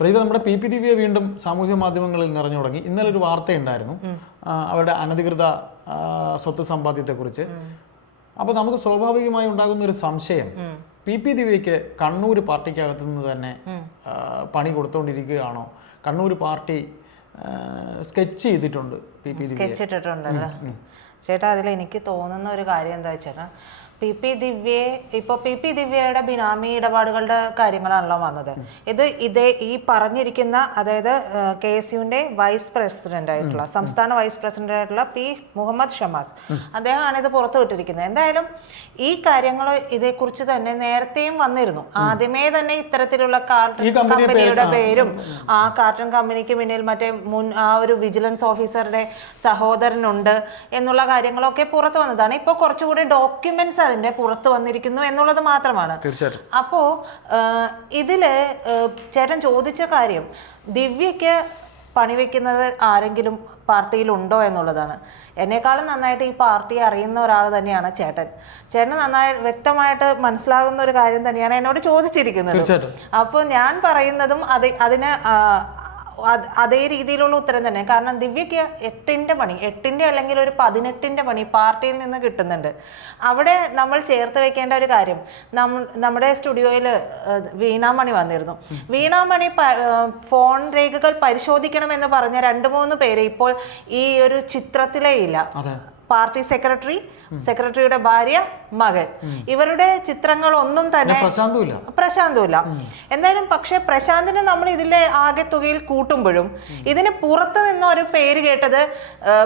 പ്രീത നമ്മുടെ P P ദിവ്യ വീണ്ടും സാമൂഹ്യ മാധ്യമങ്ങളിൽ നിറഞ്ഞു തുടങ്ങി. ഇന്നലെ ഒരു വാർത്തയുണ്ടായിരുന്നു. അവരുടെ അനധികൃത സ്വത്ത് സമ്പാദ്യത്തെക്കുറിച്ച്. അപ്പോൾ നമുക്ക് സ്വാഭാവികമായി ഉണ്ടാകുന്ന ഒരു സംശയം. പി പി ദിവ്യയ്ക്ക് കണ്ണൂർ പാർട്ടിക്കകത്തു നിന്ന് തന്നെ പണി കൊടുത്തുകൊണ്ടിരിക്കുകയാണോ കണ്ണൂർ പാർട്ടി സ്കെച്ച് ചെയ്തിട്ടുണ്ട് പി പി സ്കെച്ച് ഇട്ടിട്ടുണ്ടല്ലോ? ചേട്ടാ അതിൽ എനിക്ക് തോന്നുന്ന ഒരു കാര്യം എന്താ വെച്ചാൽ പി പി ദിവ്യയെ ഇപ്പോൾ പി പി ദിവ്യയുടെ ബിനാമി ഇടപാടുകളുടെ കാര്യങ്ങളാണല്ലോ വന്നത്. ഇത് ഇതേ ഈ പറഞ്ഞിരിക്കുന്ന അതായത് കെ എസ് യുവിന്റെ വൈസ് പ്രസിഡന്റ് ആയിട്ടുള്ള സംസ്ഥാന വൈസ് പ്രസിഡന്റ് ആയിട്ടുള്ള പി മുഹമ്മദ് ഷമാസ്. അദ്ദേഹമാണ് ഇത് പുറത്തു വിട്ടിരിക്കുന്നത്. എന്തായാലും ഈ കാര്യങ്ങൾ ഇതേക്കുറിച്ച് തന്നെ നേരത്തെയും വന്നിരുന്നു. ആദ്യമേ തന്നെ ഇത്തരത്തിലുള്ള കാർട്ടൺ കമ്പനിയുടെ പേരും ആ കാർട്ടൺ കമ്പനിക്ക് പിന്നിൽ മറ്റേ മുൻ ആ ഒരു വിജിലൻസ് ഓഫീസറുടെ സഹോദരനുണ്ട് എന്നുള്ള കാര്യങ്ങളൊക്കെ പുറത്തു വന്നതാണ്. ഇപ്പോൾ കുറച്ചുകൂടി ഡോക്യുമെന്റ്സ് അതിന്റെ പുറത്ത് വന്നിരിക്കുന്നു എന്നുള്ളത് മാത്രമാണ്. തീർച്ചയായിട്ടും. അപ്പോ ഇതിൽ ചേട്ടൻ ചോദിച്ച കാര്യം ദിവ്യയ്ക്ക് പണിവെക്കുന്നത് ആരെങ്കിലും പാർട്ടിയിലുണ്ടോ എന്നുള്ളതാണ്. എന്നെക്കാളും നന്നായിട്ട് ഈ പാർട്ടിയെ അറിയുന്ന ഒരാൾ തന്നെയാണ് ചേട്ടൻ. ചേട്ടൻ നന്നായി വ്യക്തമായിട്ട് മനസ്സിലാകുന്ന ഒരു കാര്യം തന്നെയാണ് എന്നോട് ചോദിച്ചിരിക്കുന്നത്. അപ്പോൾ ഞാൻ പറയുന്നതും അത് അതിന് അത് രീതിയിലുള്ള ഉത്തരം തന്നെ. കാരണം ദിവ്യയ്ക്ക് എട്ടിന്റെ പണി എട്ടിന്റെ അല്ലെങ്കിൽ ഒരു പതിനെട്ടിന്റെ പണി പാർട്ടിയിൽ നിന്ന് കിട്ടുന്നുണ്ട്. അവിടെ നമ്മൾ ചേർത്ത് വെക്കേണ്ട ഒരു കാര്യം നമ്മുടെ സ്റ്റുഡിയോയിൽ വീണാമണി വന്നിരുന്നു. വീണാമണി ഫോൺ രേഖകൾ പരിശോധിക്കണം എന്ന് പറഞ്ഞ രണ്ട് മൂന്ന് പേര് ഇപ്പോൾ ഈ ഒരു ചിത്രത്തിലേ ഇല്ല. പാർട്ടി സെക്രട്ടറി സെക്രട്ടറിയുടെ ഭാര്യ മകൻ. ഇവരുടെ ചിത്രങ്ങൾ ഒന്നും തന്നെ പ്രശാന്തുമില്ല എന്തായാലും പക്ഷെ പ്രശാന്തിനെ നമ്മൾ ഇതിലെ ആകെ തുകയിൽ കൂട്ടുമ്പോഴും ഇതിന് പുറത്ത് നിന്ന് ഒരു പേര് കേട്ടത്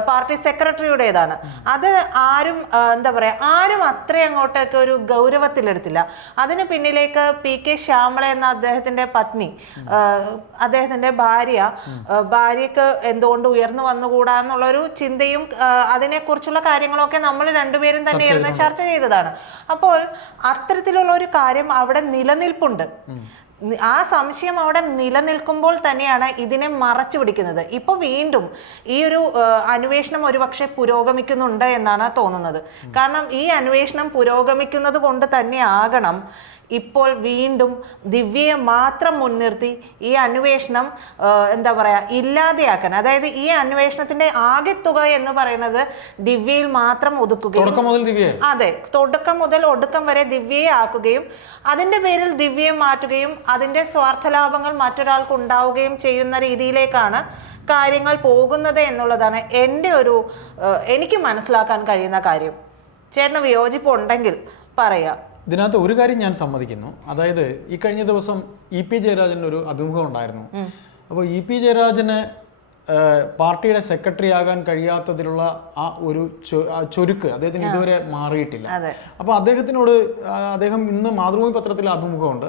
പാർട്ടി സെക്രട്ടറിയുടേതാണ്. അത് ആരും എന്താ പറയാ ആരും അത്ര അങ്ങോട്ടൊക്കെ ഒരു ഗൗരവത്തിലെടുത്തില്ല. അതിന് പിന്നിലേക്ക് പി കെ ശ്യാമള എന്ന അദ്ദേഹത്തിന്റെ പത്നി അദ്ദേഹത്തിന്റെ ഭാര്യ ഭാര്യക്ക് എന്തുകൊണ്ട് ഉയർന്നു വന്നുകൂടാ എന്നുള്ള ഒരു ചിന്തയും ആ, അതിനെക്കുറിച്ചുള്ള കാര്യങ്ങളൊക്കെ നമ്മൾ രണ്ടുപേരും തന്നെ ഇരുന്ന് ചർച്ച ചെയ്തതാണ്. അപ്പോൾ അത്തരത്തിലുള്ള ഒരു കാര്യം അവിടെ നിലനിൽപ്പുണ്ട്. ആ സംശയം അവിടെ നിലനിൽക്കുമ്പോൾ തന്നെയാണ് ഇതിനെ മറച്ചു പിടിക്കുന്നത്. ഇപ്പൊ വീണ്ടും ഈ ഒരു അന്വേഷണം ഒരുപക്ഷെ പുരോഗമിക്കുന്നുണ്ട് എന്നാണ് തോന്നുന്നത്. കാരണം ഈ അന്വേഷണം പുരോഗമിക്കുന്നത് കൊണ്ട് തന്നെ ആകണം ഇപ്പോൾ വീണ്ടും ദിവ്യയെ മാത്രം മുൻനിർത്തി ഈ അന്വേഷണം എന്താ പറയുക ഇല്ലാതെയാക്കാൻ അതായത് ഈ അന്വേഷണത്തിന്റെ ആകെത്തുക എന്ന് പറയുന്നത് ദിവ്യയിൽ മാത്രം ഒതുക്കുകയും അതെ തുടക്കം മുതൽ ഒടുക്കം വരെ ദിവ്യയെ ആക്കുകയും അതിന്റെ പേരിൽ ദിവ്യയെ മാറ്റുകയും അതിന്റെ സ്വാർത്ഥലാഭങ്ങൾ മറ്റൊരാൾക്ക് ഉണ്ടാവുകയും ചെയ്യുന്ന രീതിയിലേക്കാണ് കാര്യങ്ങൾ പോകുന്നത് എന്നുള്ളതാണ് എന്റെ ഒരു എനിക്ക് മനസ്സിലാക്കാൻ കഴിയുന്ന കാര്യം. ചേട്ടന് വിയോജിപ്പ് ഉണ്ടെങ്കിൽ പറയാം. ഇതിനകത്ത് ഒരു കാര്യം ഞാൻ സമ്മതിക്കുന്നു. അതായത് ഈ കഴിഞ്ഞ ദിവസം ഇ പി ജയരാജന് ഒരു അഭിമുഖം ഉണ്ടായിരുന്നു. അപ്പോൾ ഇ പി ജയരാജന് പാർട്ടിയുടെ സെക്രട്ടറി ആകാൻ കഴിയാത്തതിലുള്ള ആ ഒരു ചൊരുക്ക് അദ്ദേഹത്തിന് ഇതുവരെ മാറിയിട്ടില്ല. അപ്പൊ അദ്ദേഹത്തിനോട് അദ്ദേഹം ഇന്ന് മാതൃഭൂമി പത്രത്തിൽ അഭിമുഖമുണ്ട്.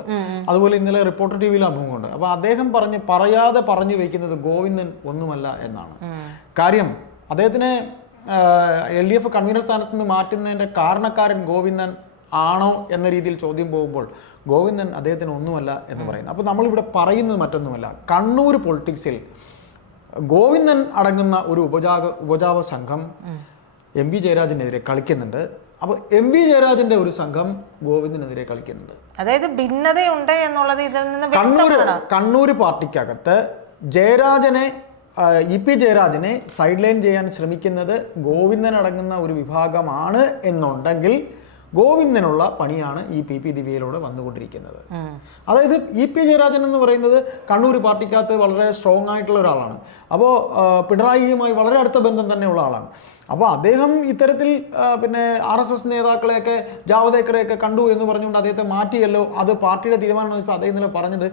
അതുപോലെ ഇന്നലെ റിപ്പോർട്ടർ ടി വിയിൽ അഭിമുഖമുണ്ട്. അപ്പൊ അദ്ദേഹം പറഞ്ഞ് പറയാതെ പറഞ്ഞു വെക്കുന്നത് ഗോവിന്ദൻ ഒന്നുമല്ല എന്നാണ്. കാര്യം അദ്ദേഹത്തിനെ എൽ ഡി എഫ് കൺവീനർ സ്ഥാനത്ത് നിന്ന് മാറ്റുന്നതിന്റെ കാരണക്കാരൻ ഗോവിന്ദൻ ആണോ എന്ന രീതിയിൽ ചോദ്യം പോകുമ്പോൾ ഗോവിന്ദൻ അദ്ദേഹത്തിന് ഒന്നുമല്ല എന്ന് പറയുന്നു. അപ്പോൾ നമ്മളിവിടെ പറയുന്നത് മറ്റൊന്നുമല്ല. കണ്ണൂർ പൊളിറ്റിക്സിൽ ഗോവിന്ദൻ അടങ്ങുന്ന ഒരു ഉപജാ ഉപജാവ സംഘം എം വി ജയരാജനെതിരെ കളിക്കുന്നുണ്ട്. അപ്പോൾ എം വി ജയരാജന്റെ ഒരു സംഘം ഗോവിന്ദനെതിരെ കളിക്കുന്നുണ്ട്. അതായത് ഭിന്നതയുണ്ട് എന്നുള്ളത് ഇതിൽ നിന്ന് കണ്ണൂർ കണ്ണൂർ പാർട്ടിക്കകത്ത് ജയരാജനെ ഇ പി ജയരാജനെ സൈഡ് ലൈൻ ചെയ്യാൻ ശ്രമിക്കുന്നത് ഗോവിന്ദൻ അടങ്ങുന്ന ഒരു വിഭാഗമാണ് എന്നുണ്ടെങ്കിൽ ഗോവിന്ദനുള്ള പണിയാണ് ഈ പി പി ദിവ്യയിലൂടെ വന്നുകൊണ്ടിരിക്കുന്നത്. അതായത് ഇ പി ജയരാജൻ എന്ന് പറയുന്നത് കണ്ണൂർ പാർട്ടിക്കകത്ത് വളരെ സ്ട്രോങ് ആയിട്ടുള്ള ഒരാളാണ്. അപ്പോൾ പിണറായിയുമായി വളരെ അടുത്ത ബന്ധം തന്നെ ഉള്ള ആളാണ്. അപ്പോൾ അദ്ദേഹം ഇത്തരത്തിൽ പിന്നെ ആർ എസ് എസ് നേതാക്കളെയൊക്കെ ജാവദേക്കറെയൊക്കെ കണ്ടു എന്ന് പറഞ്ഞുകൊണ്ട് അദ്ദേഹത്തെ മാറ്റിയല്ലോ. അത് പാർട്ടിയുടെ തീരുമാനമാണെന്ന് വെച്ചാൽ അദ്ദേഹം ഇന്നലെ പറഞ്ഞത്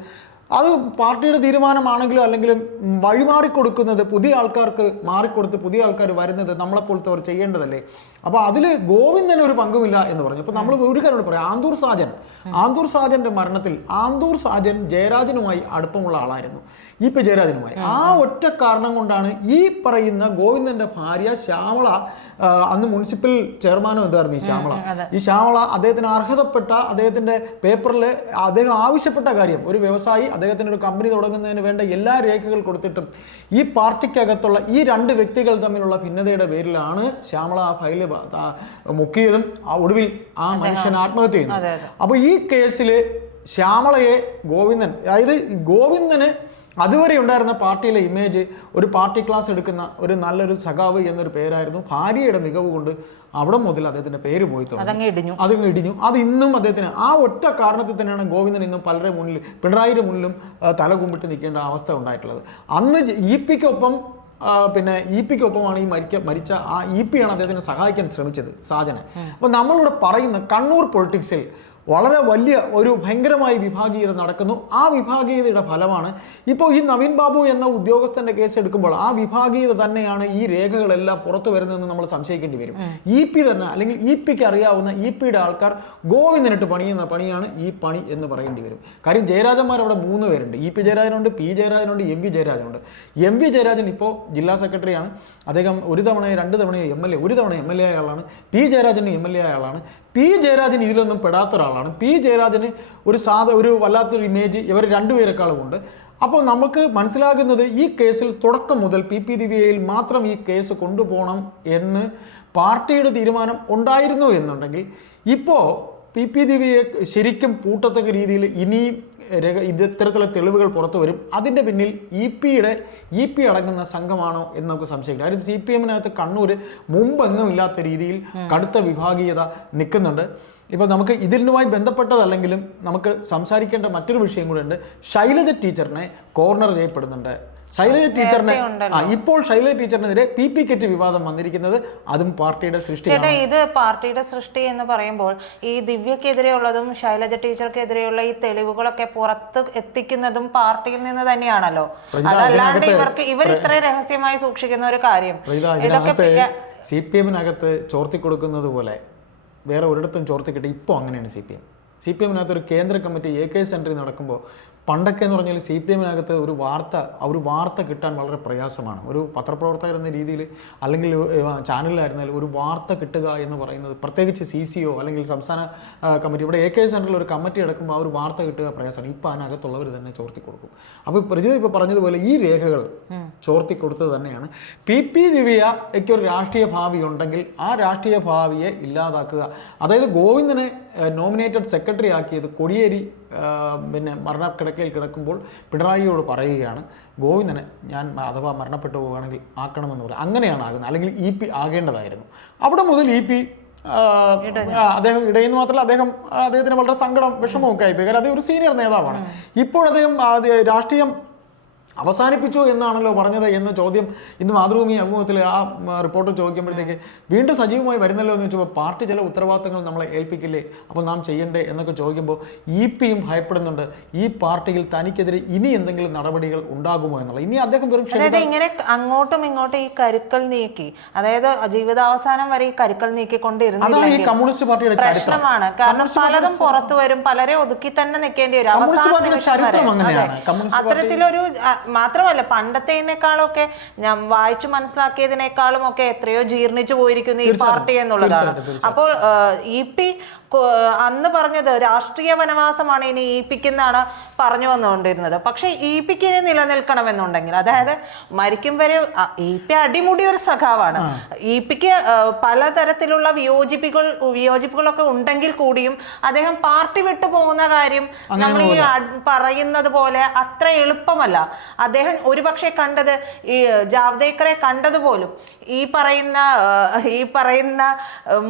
അത് പാർട്ടിയുടെ തീരുമാനമാണെങ്കിലും അല്ലെങ്കിലും വഴിമാറി വഴിമാറിക്കൊടുക്കുന്നത് പുതിയ ആൾക്കാർക്ക് മാറിക്കൊടുത്ത് പുതിയ ആൾക്കാർ വരുന്നത് നമ്മളെപ്പോലത്തെ അവർ ചെയ്യേണ്ടതല്ലേ? അപ്പോൾ അതിൽ ഗോവിന്ദന് ഒരു പങ്കുമില്ല എന്ന് പറഞ്ഞു. അപ്പോൾ നമ്മൾ ഒരു കാര്യം പറയാം. ആന്തൂർ സാജൻ. ആന്തൂർ സാജന്റെ മരണത്തിൽ ആന്തൂർ സാജൻ ജയരാജനുമായി അടുപ്പമുള്ള ആളായിരുന്നു. ഇ പി ജയരാജനുമായി. ആ ഒറ്റ കാരണം കൊണ്ടാണ് ഈ പറയുന്ന ഗോവിന്ദന്റെ ഭാര്യ ശ്യാമള അന്ന് മുനിസിപ്പൽ ചെയർമാനോ എന്തായിരുന്നു ഈ ശ്യാമള? ഈ ശ്യാമള അദ്ദേഹത്തിന് അർഹതപ്പെട്ട അദ്ദേഹത്തിന്റെ പേപ്പറിൽ അദ്ദേഹം ആവശ്യപ്പെട്ട കാര്യം ഒരു വ്യവസായി അദ്ദേഹത്തിന് ഒരു കമ്പനി തുടങ്ങുന്നതിന് വേണ്ട എല്ലാ രേഖകൾ കൊടുത്തിട്ടും ഈ പാർട്ടിക്കകത്തുള്ള ഈ രണ്ട് വ്യക്തികൾ തമ്മിലുള്ള ഭിന്നതയുടെ പേരിലാണ് ശ്യാമള ആ ഫയൽ മുക്കിയതും ആ ഒടുവിൽ ആ മനുഷ്യൻ ആത്മഹത്യ ചെയ്യുന്നത്. അപ്പോൾ ഈ കേസിൽ ശ്യാമളയെ ഗോവിന്ദൻ അതായത് ഗോവിന്ദന് അതുവരെ ഉണ്ടായിരുന്ന പാർട്ടിയിലെ ഇമേജ് ഒരു പാർട്ടി ക്ലാസ് എടുക്കുന്ന ഒരു നല്ലൊരു സഖാവ് എന്നൊരു പേരായിരുന്നു. ഭാര്യയുടെ മികവ് കൊണ്ട് അവിടെ മുതൽ അദ്ദേഹത്തിന്റെ പേര് പോയി തുടങ്ങി. അതങ്ങ് ഇടിഞ്ഞു. അതങ്ങ് ഇടിഞ്ഞു. അത് ഇന്നും അദ്ദേഹത്തിന് ആ ഒറ്റ കാരണത്തിൽ തന്നെയാണ് ഗോവിന്ദൻ ഇന്നും പലരുടെ മുന്നിൽ പിണറായിയുടെ മുന്നിലും തലകുമ്പിട്ട് തല കുമ്പിട്ട് നിൽക്കേണ്ട അവസ്ഥ ഉണ്ടായിട്ടുള്ളത്. അന്ന് ഇ പിക്കൊപ്പം പിന്നെ ഇ പിക്കൊപ്പമാണ് ഈ മരിക്ക മരിച്ച ആ ഇ പിയാണ് അദ്ദേഹത്തിനെ സഹായിക്കാൻ ശ്രമിച്ചത് സാജനെ. അപ്പോൾ നമ്മളിവിടെ പറയുന്ന കണ്ണൂർ പൊളിറ്റിക്സിൽ വളരെ വലിയ ഒരു ഭയങ്കരമായ വിഭാഗീയത നടക്കുന്നു. ആ വിഭാഗീയതയുടെ ഫലമാണ് ഇപ്പോൾ ഈ നവീൻ ബാബു എന്ന ഉദ്യോഗസ്ഥന്റെ കേസ് എടുക്കുമ്പോൾ ആ വിഭാഗീയത തന്നെയാണ് ഈ രേഖകളെല്ലാം പുറത്തു വരുന്നതെന്ന് നമ്മൾ സംശയിക്കേണ്ടി വരും. ഇ പി തന്നെ അല്ലെങ്കിൽ ഇ പിക്ക് അറിയാവുന്ന ഇ പിയുടെ ആൾക്കാർ ഗോവിന്ദനിട്ട് പണിയുന്ന പണിയാണ് ഈ പണി എന്ന് പറയേണ്ടി വരും. കാര്യം ജയരാജന്മാർ അവിടെ മൂന്ന് പേരുണ്ട്. ഇ പി ജയരാജനുണ്ട് പി ജയരാജനുണ്ട് എം വി ജയരാജനുണ്ട്. എം വി ജയരാജൻ ഇപ്പോൾ ജില്ലാ സെക്രട്ടറിയാണ്. അദ്ദേഹം ഒരു തവണയോ രണ്ട് തവണയോ എം എൽ എ ഒരു തവണ എം എൽ എ ആയ ആളാണ്. P Jayarajan M L A ആയ ആളാണ്. പി ജയരാജൻ ഇതിലൊന്നും പെടാത്ത ഒരാളാണ്. പി. ജയരാജന് ഒരു സാധ ഒരു വല്ലാത്തൊരു ഇമേജ് ഇവർ രണ്ടുപേരെക്കാളുമുണ്ട് അപ്പോൾ നമുക്ക് മനസ്സിലാകുന്നത് ഈ കേസിൽ തുടക്കം മുതൽ പി. പി. ദിവ്യയിൽ മാത്രം ഈ കേസ് കൊണ്ടുപോകണം എന്ന് പാർട്ടിയുടെ തീരുമാനം ഉണ്ടായിരുന്നു എന്നുണ്ടെങ്കിൽ ഇപ്പോൾ പി. പി. ദിവ്യയെ ശരിക്കും പൂട്ടത്തക്ക രീതിയിൽ ഇനിയും ഇത്തരത്തിലുള്ള തെളിവുകൾ പുറത്തു വരും. അതിന്റെ പിന്നിൽ ഇ പിയുടെ ഇ പി അടങ്ങുന്ന സംഘമാണോ എന്ന് നമുക്ക് സംശയിക്കാം കാര്യം സി പി എമ്മിനകത്ത് കണ്ണൂർ മുമ്പെങ്ങും ഇല്ലാത്ത രീതിയിൽ കടുത്ത വിഭാഗീയത നിൽക്കുന്നുണ്ട്. ഇപ്പോൾ നമുക്ക് ഇതിനുമായി ബന്ധപ്പെട്ടതല്ലെങ്കിലും നമുക്ക് സംസാരിക്കേണ്ട മറ്റൊരു വിഷയം കൂടെ ഉണ്ട്. ശൈലജ ടീച്ചറിനെ കോർണർ ചെയ്യപ്പെടുന്നുണ്ട്. ശൈലജ ടീച്ചറിനെ ആ ഇപ്പോൾ ശൈലജ ടീച്ചറിനെതിരെ പി പി കിറ്റ് വിവാദം വന്നിരിക്കുന്നത് അതും പാർട്ടിയുടെ സൃഷ്ടി ഇത് പാർട്ടിയുടെ സൃഷ്ടി എന്ന് പറയുമ്പോൾ ഈ ദിവ്യക്കെതിരെയുള്ളതും ശൈലജ ടീച്ചർക്കെതിരെയുള്ള ഈ തെളിവുകളൊക്കെ പുറത്ത് എത്തിക്കുന്നതും പാർട്ടിയിൽ നിന്ന് തന്നെയാണല്ലോ. അതല്ലാണ്ട് ഇവർക്ക് ഇവർ ഇത്ര രഹസ്യമായി സൂക്ഷിക്കുന്ന ഒരു കാര്യം. ഇതൊക്കെ സി പി എമ്മിനകത്ത് ചോർത്തി കൊടുക്കുന്നത് പോലെ വേറെ ഒരിടത്തും ചോർത്തി കിട്ടി ഇപ്പോൾ അങ്ങനെയാണ് C P M. C P എമ്മിനകത്ത് ഒരു കേന്ദ്ര കമ്മിറ്റി എ കെ സെന്ററിൽ നടക്കുമ്പോൾ പണ്ടൊക്കെ എന്ന് പറഞ്ഞാൽ സി പി എമ്മിനകത്ത് ഒരു വാർത്ത ആ ഒരു വാർത്ത കിട്ടാൻ വളരെ പ്രയാസമാണ്. ഒരു പത്രപ്രവർത്തകർ എന്ന രീതിയിൽ അല്ലെങ്കിൽ ചാനലിലായിരുന്നാലും ഒരു വാർത്ത കിട്ടുക എന്ന് പറയുന്നത് പ്രത്യേകിച്ച് സി സി ഒ അല്ലെങ്കിൽ സംസ്ഥാന കമ്മിറ്റി ഇവിടെ എ കെ സെന്ററിൽ ഒരു കമ്മിറ്റി എടുക്കുമ്പോൾ ആ ഒരു വാർത്ത കിട്ടുക പ്രയാസമാണ്. ഇപ്പോൾ അതിനകത്തുള്ളവർ തന്നെ ചോർത്തി കൊടുക്കും. അപ്പോൾ പ്രജിത ഇപ്പോൾ പറഞ്ഞതുപോലെ ഈ രേഖകൾ ചോർത്തി കൊടുത്തത് തന്നെയാണ്. പി പി ദിവ്യയ്ക്ക് ഒരു രാഷ്ട്രീയ ഭാവി ഉണ്ടെങ്കിൽ ആ രാഷ്ട്രീയ ഭാവിയെ ഇല്ലാതാക്കുക. അതായത് ഗോവിന്ദനെ നോമിനേറ്റഡ് സെക്രട്ടറി ആക്കിയത് കൊടിയേരി പിന്നെ മരണക്കിടക്കയിൽ കിടക്കുമ്പോൾ പിണറായിയോട് പറയുകയാണ് ഗോവിന്ദനെ ഞാൻ അഥവാ മരണപ്പെട്ടു പോവുകയാണെങ്കിൽ ആക്കണമെന്ന് പറയും അങ്ങനെയാണ് ആകുന്നത്. അല്ലെങ്കിൽ ഇ പി ആകേണ്ടതായിരുന്നു. അവിടെ മുതൽ ഇ പി അദ്ദേഹം ഇടയെന്ന് മാത്രമല്ല അദ്ദേഹം അദ്ദേഹത്തിന് വളരെ സങ്കടം വിഷമമൊക്കെ ആയിപ്പോയി കാരണം അദ്ദേഹം ഒരു സീനിയർ നേതാവാണ്. ഇപ്പോൾ അദ്ദേഹം രാഷ്ട്രീയം അവസാനിപ്പിച്ചു എന്നാണല്ലോ പറഞ്ഞത് എന്ന ചോദ്യം ഇന്ന് മാതൃഭൂമി അഭിമുഖത്തിൽ ആ റിപ്പോർട്ട് ചോദിക്കുമ്പോഴത്തേക്ക് വീണ്ടും സജീവമായി വരുന്നല്ലോ എന്ന് വെച്ചപ്പോൾ പാർട്ടി ചില ഉത്തരവാദിത്തങ്ങൾ നമ്മളെ ഏൽപ്പിക്കില്ലേ? അപ്പോൾ നാം ചെയ്യണ്ടേ എന്നൊക്കെ ചോദിക്കുമ്പോൾ ഇ പിയും ഭയപ്പെടുന്നുണ്ട്. ഈ പാർട്ടിയിൽ തനിക്കെതിരെ ഇനി എന്തെങ്കിലും നടപടികൾ ഉണ്ടാകുമോ എന്നുള്ളത്. ഇനി അദ്ദേഹം വെറും അതായത് ഇങ്ങനെ അങ്ങോട്ടും ഇങ്ങോട്ടും ഈ കരുക്കൾ നീക്കി അതായത് ജീവിതാവസാനം വരെ ഈ കരുക്കൾ അതാണ് ഈ കമ്മ്യൂണിസ്റ്റ് പാർട്ടിയുടെ ചരിത്രം. പ്രശ്നമാണ്. കാരണം പലതും പുറത്തു വരും പലരെ ഒതുക്കി തന്നെ നിൽക്കേണ്ടി വരും. അവസാന അത്തരത്തിലൊരു മാത്രമല്ല പണ്ടത്തേനേക്കാളൊക്കെ ഞാൻ വായിച്ചു മനസ്സിലാക്കിയതിനേക്കാളും ഒക്കെ എത്രയോ ജീർണിച്ചു പോയിരിക്കുന്നു ഈ പാർട്ടി എന്നുള്ളതാണ്. അപ്പോൾ ഇ പി അന്ന് പറഞ്ഞത് രാഷ്ട്രീയ വനവാസമാണ് ഇനി ഇ പിക്ക് എന്നാണ് പറഞ്ഞു വന്നുകൊണ്ടിരുന്നത്. പക്ഷെ ഇ പിക്ക് ഇനി നിലനിൽക്കണമെന്നുണ്ടെങ്കിൽ അതായത് മരിക്കും വരെ ഇ പി അടിമുടി ഒരു സഖാവാണ്. ഇ പിക്ക് പലതരത്തിലുള്ള വിയോജിപ്പുകൾ വിയോജിപ്പുകളൊക്കെ ഉണ്ടെങ്കിൽ കൂടിയും അദ്ദേഹം പാർട്ടി വിട്ടു പോകുന്ന കാര്യം നമ്മൾ ഈ പറയുന്നത് പോലെ അത്ര എളുപ്പമല്ല. അദ്ദേഹം ഒരുപക്ഷെ കണ്ടത് ഈ ജാവ്ദേക്കറെ കണ്ടതുപോലും ഈ പറയുന്ന ഈ പറയുന്ന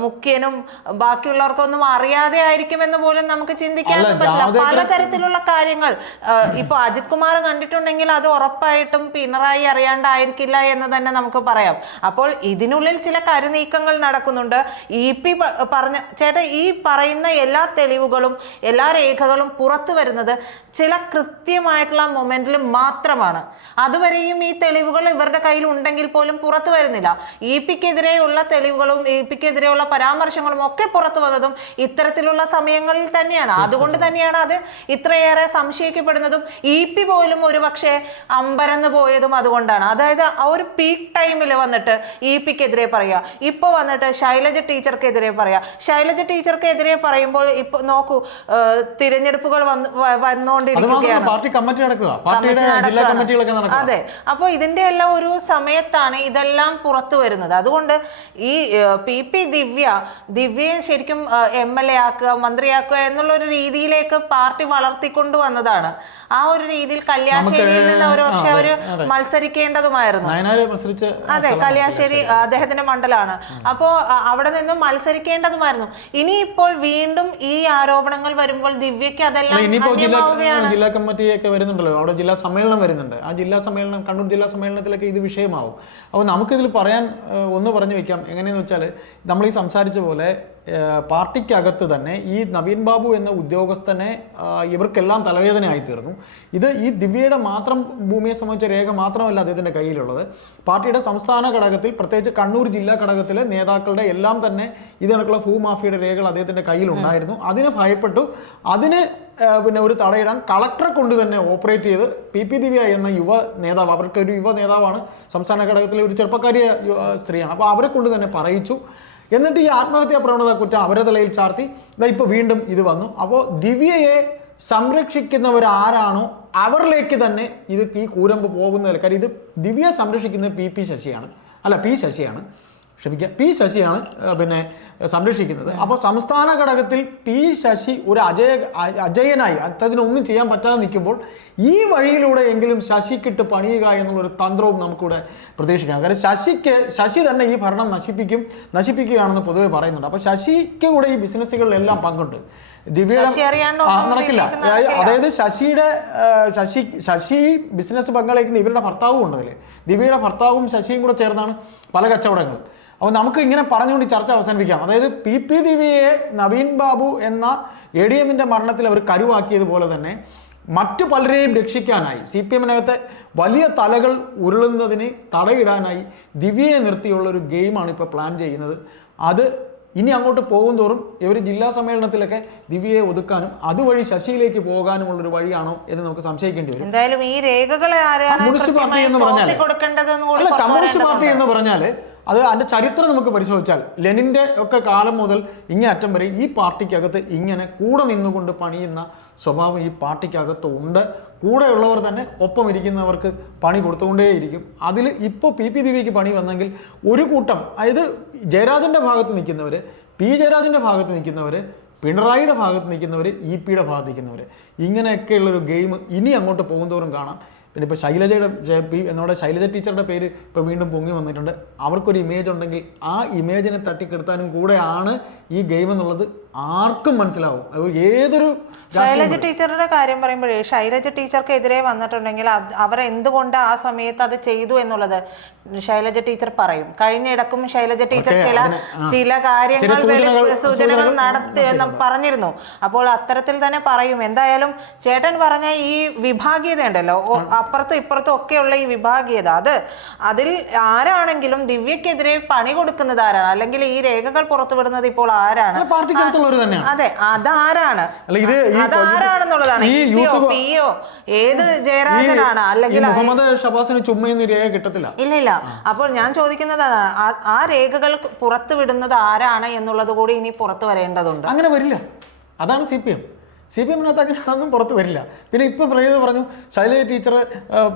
മുഖ്യനും ബാക്കിയുള്ളവർക്കൊന്നും അറിയാതെ ആയിരിക്കുമെന്ന് പോലും നമുക്ക് ചിന്തിക്കാൻ പറ്റില്ല. പലതരത്തിലുള്ള കാര്യങ്ങൾ ഇപ്പൊ അജിത് കുമാർ കണ്ടിട്ടുണ്ടെങ്കിൽ അത് ഉറപ്പായിട്ടും പിണറായി അറിയാണ്ടായിരിക്കില്ല എന്ന് തന്നെ നമുക്ക് പറയാം. അപ്പോൾ ഇതിനുള്ളിൽ ചില കരുനീക്കങ്ങൾ നടക്കുന്നുണ്ട്. ഇ പി പറഞ്ഞ ചേട്ടാ ഈ പറയുന്ന എല്ലാ തെളിവുകളും എല്ലാ രേഖകളും പുറത്തു വരുന്നത് ചില കൃത്യമായിട്ടുള്ള മൊമെന്റിൽ മാത്രമാണ്. അതുവരെയും ഈ തെളിവുകൾ ഇവരുടെ കയ്യിൽ ഉണ്ടെങ്കിൽ പോലും പുറത്തു വരുന്നില്ല. ഇ പിക്കെതിരെയുള്ള തെളിവുകളും ഇ പിക്കെതിരെയുള്ള പരാമർശങ്ങളും ഒക്കെ പുറത്തു വന്നതും ഇത്തരത്തിലുള്ള സമയങ്ങളിൽ തന്നെയാണ്. അതുകൊണ്ട് തന്നെയാണ് അത് ഇത്രയേറെ സംശയിക്കപ്പെടുന്നതും ഇ പി പോലും ഒരു പക്ഷേ അമ്പരന്ന് പോയതും അതുകൊണ്ടാണ്. അതായത് ആ ഒരു പീക്ക് ടൈമിൽ വന്നിട്ട് ഇ പിക്കെതിരെ പറയുക ഇപ്പൊ വന്നിട്ട് ശൈലജ ടീച്ചർക്കെതിരെ പറയുക ശൈലജ ടീച്ചർക്കെതിരെ പറയുമ്പോൾ ഇപ്പൊ നോക്കൂ തിരഞ്ഞെടുപ്പുകൾ വന്ന് വന്നുകൊണ്ടിരിക്കുകയാണ് പാർട്ടി കമ്മിറ്റി നടക്കുക. പാർട്ടിയുടെ അതെ. അപ്പോൾ ഇതിന്റെ എല്ലാം ഒരു സമയത്താണ് ഇതെല്ലാം പുറത്തു വരുന്നത്. അതുകൊണ്ട് ഈ പി പി ദിവ്യ ദിവ്യയെ ശരിക്കും എം എൽ എ ആക്കുക മന്ത്രിയാക്കുക എന്നുള്ള ഒരു രീതിയിലേക്ക് പാർട്ടി വളർത്തിക്കൊണ്ടു വന്നതാണ്. ആ ഒരു രീതിയിൽ കല്യാശ്ശേരിയിൽ നിന്ന് ഒരു പക്ഷെ അവർ. മത്സരിക്കേണ്ടതുമായിരുന്നു. അതെ കല്യാശ്ശേരി അദ്ദേഹത്തിന്റെ മണ്ഡലമാണ്. അപ്പോ അവിടെ നിന്നും മത്സരിക്കേണ്ടതുമായിരുന്നു. ഇനി ഇപ്പോൾ വീണ്ടും ഈ ആരോപണങ്ങൾ വരുമ്പോൾ ദിവ്യക്ക് അതെല്ലാം ജില്ലാ കമ്മിറ്റിയൊക്കെ വരുന്നുണ്ടല്ലോ. അവിടെ ജില്ലാ സമ്മേളനം വരുന്നുണ്ട്. ആ ജില്ലാ സമ്മേളനം കണ്ണൂർ ജില്ലാ സമ്മേളനത്തിലൊക്കെ ഇത് വിഷയമാവും. അപ്പോൾ നമുക്കിതിൽ പറയാൻ ഒന്ന് പറഞ്ഞു വെക്കാം. എങ്ങനെയെന്ന് വെച്ചാൽ നമ്മൾ ഈ സംസാരിച്ച പോലെ പാർട്ടിക്കകത്ത് തന്നെ ഈ നവീൻ ബാബു എന്ന ഉദ്യോഗസ്ഥനെ ഇവർക്കെല്ലാം തലവേദനയായി തീർന്നു ഇത് ഈ ദിവ്യയുടെ മാത്രം ഭൂമിയെ സംബന്ധിച്ച രേഖ മാത്രമല്ല അദ്ദേഹത്തിന്റെ കയ്യിലുള്ളത്. പാർട്ടിയുടെ സംസ്ഥാന ഘടകത്തിൽ പ്രത്യേകിച്ച് കണ്ണൂർ ജില്ലാ ഘടകത്തിലെ നേതാക്കളുടെ എല്ലാം തന്നെ ഇത് കണക്കുള്ള ഭൂമാഫിയുടെ രേഖകൾ അദ്ദേഹത്തിന്റെ കയ്യിലുണ്ടായിരുന്നു. അതിനെ ഭയപ്പെട്ടു. അതിന് പിന്നെ ഒരു തടയിടാൻ കളക്ടറെ കൊണ്ട് തന്നെ ഓപ്പറേറ്റ് ചെയ്ത് പി പി ദിവ്യ എന്ന യുവ നേതാവ് അവർക്ക് ഒരു യുവ നേതാവാണ് സംസ്ഥാന ഘടകത്തിലെ ഒരു ചെറുപ്പക്കാരിയ സ്ത്രീയാണ്. അപ്പോൾ അവരെ കൊണ്ട് തന്നെ പറയിച്ചു. എന്നിട്ട് ഈ ആത്മഹത്യാ പ്രവണത കുറ്റം അവരെ തലയിൽ ചാർത്തി. ഇതാ ഇപ്പോൾ വീണ്ടും ഇത് വന്നു. അപ്പോൾ ദിവ്യയെ സംരക്ഷിക്കുന്നവർ ആരാണോ അവരിലേക്ക് തന്നെ ഇത് ഈ കൂരമ്പ് പോകുന്നതിൽ കാര്യം ഇത് ദിവ്യ സംരക്ഷിക്കുന്നത് പി പി ശശിയാണ്. അല്ല പി ശശിയാണ്. ക്ഷമിക്കുക പി ശശിയാണ് പിന്നെ സംരക്ഷിക്കുന്നത്. അപ്പോൾ സംസ്ഥാന ഘടകത്തിൽ പി ശശി ഒരു അജയ അജയനായി അതിനൊന്നും ചെയ്യാൻ പറ്റാതെ നിൽക്കുമ്പോൾ ഈ വഴിയിലൂടെ എങ്കിലും ശശിക്കിട്ട് പണിയുക എന്നുള്ളൊരു തന്ത്രവും നമുക്കിവിടെ പ്രതീക്ഷിക്കാം. കാരണം ശശിക്ക് ശശി തന്നെ ഈ ഭരണം നശിപ്പിക്കും നശിപ്പിക്കുകയാണെന്ന് പൊതുവെ പറയുന്നുണ്ട്. അപ്പോൾ ശശിക്ക് കൂടെ ഈ ബിസിനസ്സുകളിലെല്ലാം പങ്കുണ്ട്. ദിവ്യയുടെ നടക്കില്ല. അതായത് ശശിയുടെ ശശി ശശി ബിസിനസ് പങ്കാളിക്കുന്ന ഇവരുടെ ഭർത്താവും ഉണ്ട് അതിൽ ദിവ്യയുടെ ഭർത്താവും ശശിയും കൂടെ ചേർന്നാണ് പല കച്ചവടങ്ങളും. അപ്പോൾ നമുക്ക് ഇങ്ങനെ പറഞ്ഞുകൊണ്ട് ചർച്ച അവസാനിപ്പിക്കാം. അതായത് പി പി ദിവ്യയെ നവീൻ ബാബു എന്ന എ ഡി എമ്മിന്റെ മരണത്തിൽ അവർ കരുവാക്കിയതുപോലെ തന്നെ മറ്റു പലരെയും രക്ഷിക്കാനായി സി പി എമ്മിനകത്തെ വലിയ തലകൾ ഉരുളുന്നതിന് തടയിടാനായി ദിവ്യയെ നിർത്തിയുള്ള ഒരു ഗെയിമാണ് ഇപ്പോൾ പ്ലാൻ ചെയ്യുന്നത്. അത് ഇനി അങ്ങോട്ട് പോകും തോറും ഇവർ ജില്ലാ സമ്മേളനത്തിലൊക്കെ ദിവ്യയെ ഒതുക്കാനും അതുവഴി ശശിയിലേക്ക് പോകാനുമുള്ള ഒരു വഴിയാണോ എന്ന് നമുക്ക് സംശയിക്കേണ്ടി വരും. എന്തായാലും ഈ രേഖകളെ കമ്മ്യൂണിസ്റ്റ് പാർട്ടി എന്ന് പറഞ്ഞാൽ കമ്മ്യൂണിസ്റ്റ് പാർട്ടി എന്ന് പറഞ്ഞാൽ അത് അതിന്റെ ചരിത്രം നമുക്ക് പരിശോധിച്ചാൽ ലെനിന്റെ ഒക്കെ കാലം മുതൽ ഇങ്ങനെ അറ്റം വരെ ഈ പാർട്ടിക്കകത്ത് ഇങ്ങനെ കൂടെ നിന്നുകൊണ്ട് പണിയുന്ന സ്വഭാവം ഈ പാർട്ടിക്കകത്ത് ഉണ്ട്. കൂടെയുള്ളവർ തന്നെ ഒപ്പം ഇരിക്കുന്നവർക്ക് പണി കൊടുത്തുകൊണ്ടേയിരിക്കും. അതിൽ ഇപ്പോൾ പി പി ദിവിക്ക് പണി വന്നെങ്കിൽ ഒരു കൂട്ടം അതായത് ജയരാജന്റെ ഭാഗത്ത് നിൽക്കുന്നവർ പി ജയരാജന്റെ ഭാഗത്ത് നിൽക്കുന്നവർ പിണറായിയുടെ ഭാഗത്ത് നിൽക്കുന്നവർ ഇ പിയുടെ ഭാഗത്ത് നിൽക്കുന്നവർ ഇങ്ങനെയൊക്കെയുള്ളൊരു ഗെയിം ഇനി അങ്ങോട്ട് പോകുന്നതോറും കാണാം. പിന്നെ ഇപ്പോൾ ശൈലജയുടെ നമ്മുടെ ശൈലജ ടീച്ചറുടെ പേര് ഇപ്പോൾ വീണ്ടും പൊങ്ങി വന്നിട്ടുണ്ട്. അവർക്കൊരു ഇമേജ് ഉണ്ടെങ്കിൽ ആ ഇമേജിനെ തട്ടിക്കെടുത്താനും കൂടെയാണ് ഈ ഗെയിം എന്നുള്ളത് ആർക്കും മനസ്സിലാവും. അത് ഏതൊരു ശൈലജ ടീച്ചറുടെ കാര്യം പറയുമ്പോഴേ ശൈലജ ടീച്ചർക്കെതിരെ വന്നിട്ടുണ്ടെങ്കിൽ അവർ എന്തുകൊണ്ട് ആ സമയത്ത് അത് ചെയ്തു എന്നുള്ളത് ശൈലജ ടീച്ചർ പറയും. കഴിഞ്ഞ ഇടക്കും ശൈലജ ടീച്ചർ ചില ചില കാര്യങ്ങൾ സൂചനകൾ- നടത്തി എന്ന് പറഞ്ഞിരുന്നു. അപ്പോൾ അത്തരത്തിൽ തന്നെ പറയും. എന്തായാലും ചേട്ടൻ പറഞ്ഞ ഈ വിഭാഗീയത ഉണ്ടല്ലോ അപ്പുറത്തും ഇപ്പുറത്തും ഒക്കെയുള്ള ഈ വിഭാഗീയത. അത് അതിൽ ആരാണെങ്കിലും ദിവ്യക്കെതിരെ പണി കൊടുക്കുന്നത് ആരാണ്? അല്ലെങ്കിൽ ഈ രേഖകൾ പുറത്തുവിടുന്നത് ഇപ്പോൾ ആരാണ്? പാർട്ടിക്കകത്തുള്ളവർ തന്നെയാണ്. അതെ അതാരാണ്? അല്ല, ഇത് അതാരാണെന്നുള്ളതാണ്. ഈ ഇപിയോ, ഏത് ജയരാജനാണ്? അല്ലെങ്കിൽ മുഹമ്മദ് ഷബാസിന് ചുമ്മയെന്ന് രേഖ കിട്ടത്തില്ല. ഇല്ല ഇല്ല. അപ്പോൾ ഞാൻ ചോദിക്കുന്നത് ആ- ആ രേഖകൾ പുറത്തു വിടുന്നത് ആരാണ് എന്നുള്ളത് കൂടി ഇനി പുറത്തു വരേണ്ടതുണ്ട്. അങ്ങനെ വരില്ല. അതാണ് C P M. C P എമ്മിനകത്ത് അങ്ങനെ അതൊന്നും പുറത്ത് വരില്ല. പിന്നെ ഇപ്പം പ്രേത പറഞ്ഞു ശൈലജ ടീച്ചർ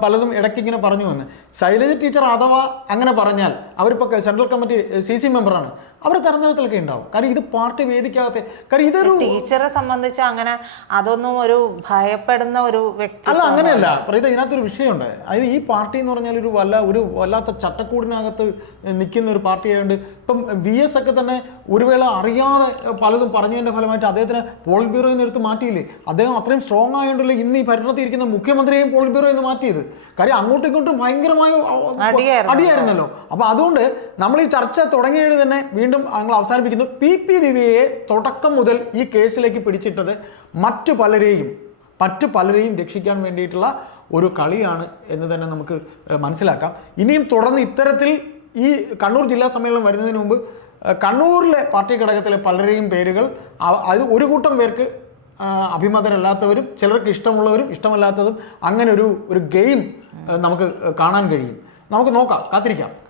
പലതും ഇടയ്ക്ക് ഇങ്ങനെ പറഞ്ഞു എന്ന്. ശൈലജ ടീച്ചർ അഥവാ അങ്ങനെ പറഞ്ഞാൽ അവരിപ്പോൾ സെൻട്രൽ കമ്മിറ്റി സി സി മെമ്പറാണ്. അവർ തെരഞ്ഞെടുപ്പിലൊക്കെ ഉണ്ടാവും. കാരണം ഇത് പാർട്ടി വേദിക്കാകത്തെ കാരണം ഇതൊരു ടീച്ചറെ സംബന്ധിച്ച് അങ്ങനെ അതൊന്നും ഒരു ഭയപ്പെടുന്ന ഒരു വ്യക്തി അല്ല അങ്ങനെയല്ല. പ്രീത ഇതിനകത്തൊരു വിഷയമുണ്ട്. അതായത് ഈ പാർട്ടി എന്ന് പറഞ്ഞാൽ ഒരു വല്ല ഒരു വല്ലാത്ത ചട്ടക്കൂടിനകത്ത് നിൽക്കുന്ന ഒരു പാർട്ടി ആയതുകൊണ്ട് ഇപ്പം വി എസ് ഒക്കെ തന്നെ ഒരു വേള അറിയാതെ പലതും പറഞ്ഞതിന്റെ ഫലമായിട്ട് അദ്ദേഹത്തിന് പോളിറ്റ് ബ്യൂറോയിൽ നിന്ന് എടുത്ത് മാറ്റിയില്ലേ? അദ്ദേഹം അത്രയും സ്ട്രോങ് ആയതുകൊണ്ടല്ലേ ഇന്ന് ഈ ഭരണത്തിൽ ഇരിക്കുന്ന മുഖ്യമന്ത്രിയെയും പോളിറ്റ് ബ്യൂറോ നിന്ന് മാറ്റിയത്? കാര്യം അങ്ങോട്ടും ഇങ്ങോട്ടും ഭയങ്കരമായ അടിയായിരുന്നു. അടിയായിരുന്നല്ലോ. അപ്പൊ അതുകൊണ്ട് നമ്മൾ ഈ ചർച്ച തുടങ്ങിയത് തന്നെ വീണ്ടും ഞങ്ങൾ അവസാനിപ്പിക്കുന്നു. പി. പി. ദിവ്യയെ തുടക്കം മുതൽ ഈ കേസിലേക്ക് പിടിച്ചിട്ടത് മറ്റു പലരെയും മറ്റു പലരെയും രക്ഷിക്കാൻ വേണ്ടിയിട്ടുള്ള ഒരു കളിയാണ് എന്ന് തന്നെ നമുക്ക് മനസ്സിലാക്കാം. ഇനിയും തുടർന്ന് ഇത്തരത്തിൽ ഈ കണ്ണൂർ ജില്ലാ സമ്മേളനം വരുന്നതിന് മുമ്പ് കണ്ണൂരിലെ പാർട്ടി ഘടകത്തിലെ പലരെയും പേരുകൾ അത് ഒരു കൂട്ടം പേർക്ക് അഭിമതരല്ലാത്തവരും ചിലർക്ക് ഇഷ്ടമുള്ളവരും ഇഷ്ടമല്ലാത്തതും അങ്ങനെ ഒരു ഒരു ഗെയിം നമുക്ക് കാണാൻ കഴിയും. നമുക്ക് നോക്കാം കാത്തിരിക്കാം.